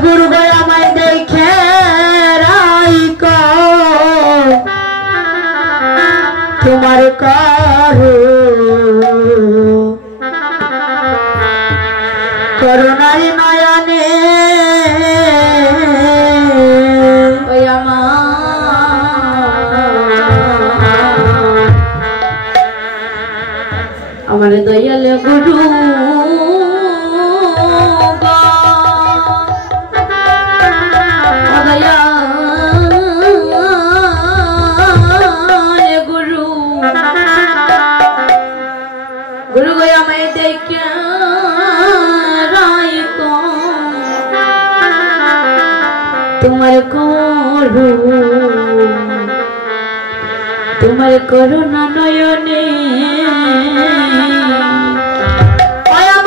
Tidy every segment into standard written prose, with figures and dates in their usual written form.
गुरु गया मैं देखे राई को तुम्हारे करो करुणाई नयने हमारे दयाल गुरु गुरु गया मैं देख राय को तुम्हारे करुणा नयने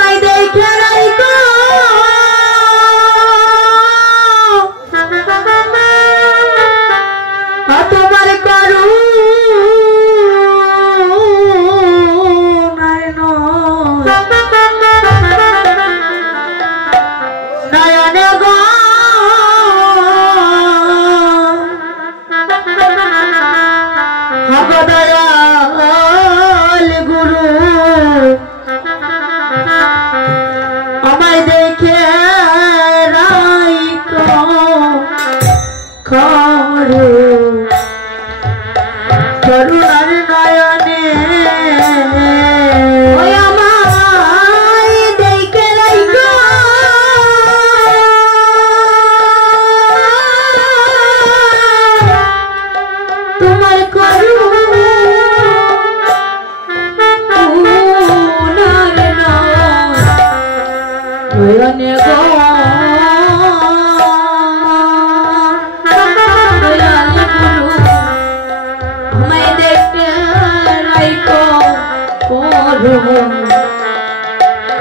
मैं देख राय को तुम्हारे करुणा दयाल गुरु हमें देखे राई को करो करुणार नयने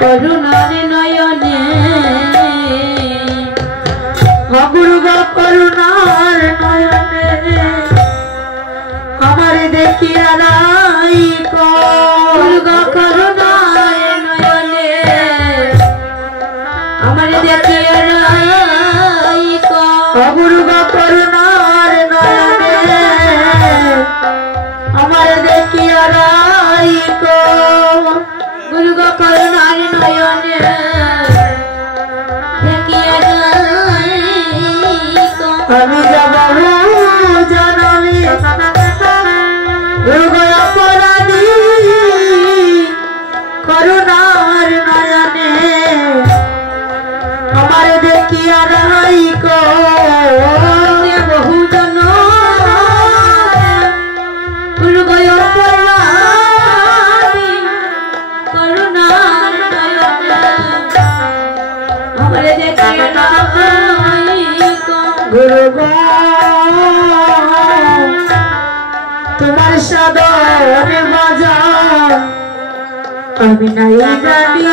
करुणार नयने गुरु गो करुणार नयने हमारे देखी राई को गुरु गो करुणार नयने हमारे देखी राई को गुरु गो करुणार नयने हमारे देखी राई को गुरु गो करुणार नयने আমি যাব জানাবি গুরু গো অপরাধী করুণার নয়নে আমার দেখিয়া রাই কো বহু জন গুরু গো অপরাধী করুণার নয়নে আমার দেখিয়া রাই কো गुरु गो तुम्हार सादर बाजा আমি নাই জানি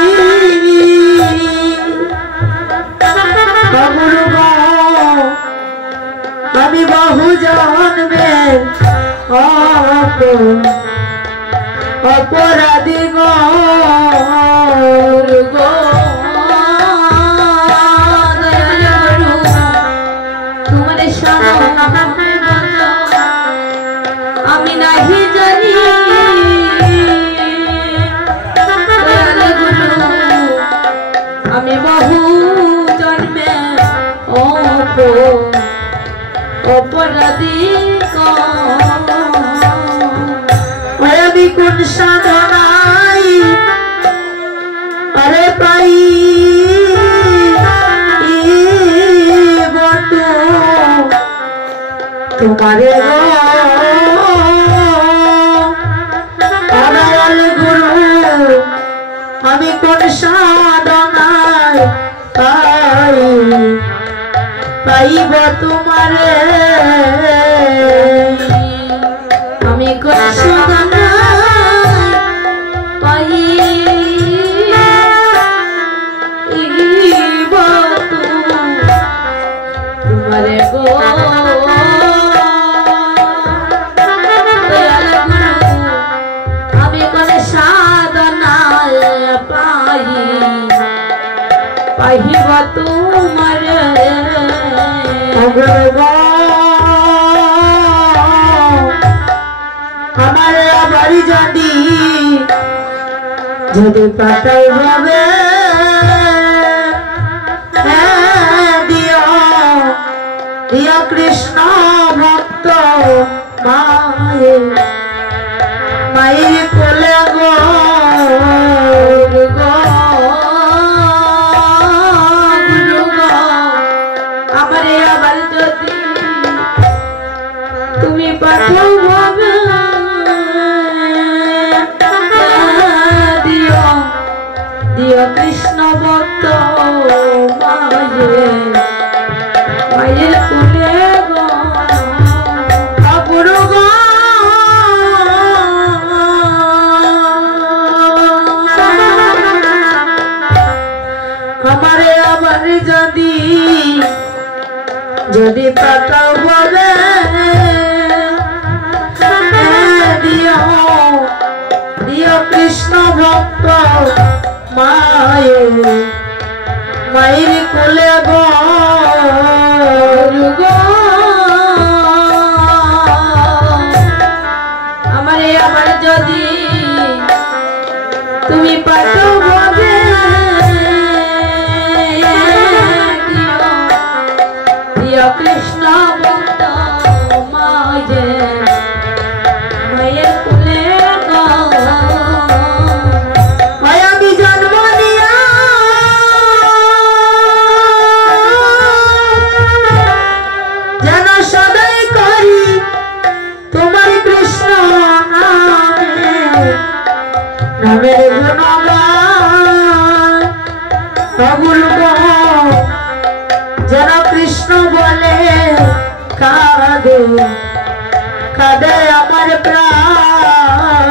गुरु गो আমি বহু জন্মে অপরাধী গো गुरु गो আমি নাহি জানি আমি বহু জন্মে অপরাধী আমি কোন সাধনাই আরে পাই तुम्हारे दयाल गुरु हमें कौन साधनाय पाइब तुम्हारे हमें कौन साधनाय पाइब तुम्हारे गो साधना পাহিব তোমার আমার বাড়ি যদি যদি পাতাই হবে দিও দিও কৃষ্ণ ভক্ত মায়ের মায়ের কোলে গো আমারে আবার যদি তুমি পাঠাও ভাবে দিও দিও কৃষ্ণ ভক্ত মায়ের মায়ের কোলে গো গুরু গো আমারে আবার যদি যদি পাঠাও বলে দিও দিও কৃষ্ণ ভক্ত মায়ের মায়ের কোলে গো আমারে আবার যদি তুমি পাঠাও বলে কৃষ্ণ ভক্ত মায়ের মায়ের কোলে আমি জন্ম নিয়া যেন সদাই করি তোমার কৃষ্ণ নামের গুণগান যেন কৃষ্ণ বলে কাঁদে কাঁদে আমার প্রাণ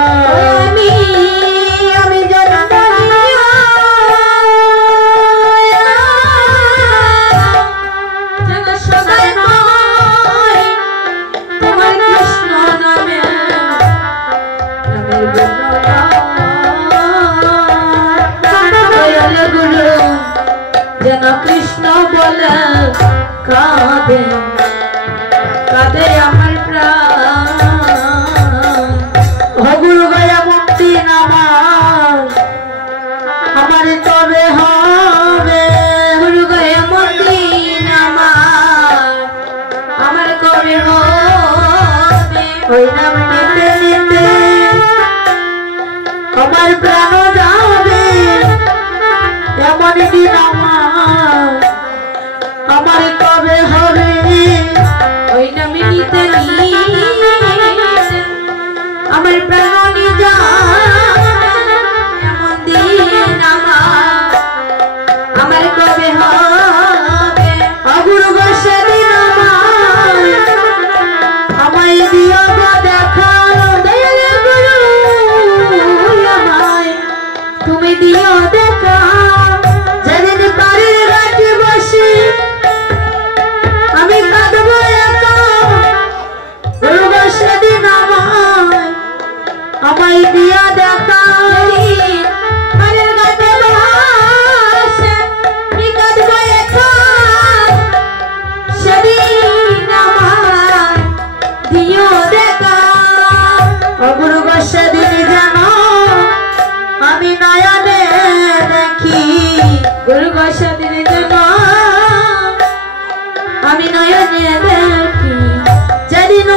আমি যেন সদাই তোমার কৃষ্ণ নামে গুরু যেন কৃষ্ণ বলে কাঁদে কাঁদে আমার প্রাণ গুরু গয়া মুক্তি নামার আমার তবে হবে গুরু গয়া মুক্তি নামার আমার কবে হবে ওই নাম নিতে নিতে আমার প্রাণ যাবে এমন দিন আমার কবে হবে ওই নামে নিতে আমার প্রাণ এমন দিন আমার কবে হবে অগুরু সেদিন আমায় দিও দেখা আমায় তুমি দিও দেখা যেদিন বাড়ির ঘাটে বসে আমি কাঁদবো একা সেদিন আমায় দিয়া দেখা বাড়ির ঘাটে বসে আমি কাঁদবো একা সেদিন আমায় দিও দেখা অগুরু সেদিন জানো আমি নয়নে দেখি গুরু সেদিন জানো আমি নয়নে দেখি যেদিন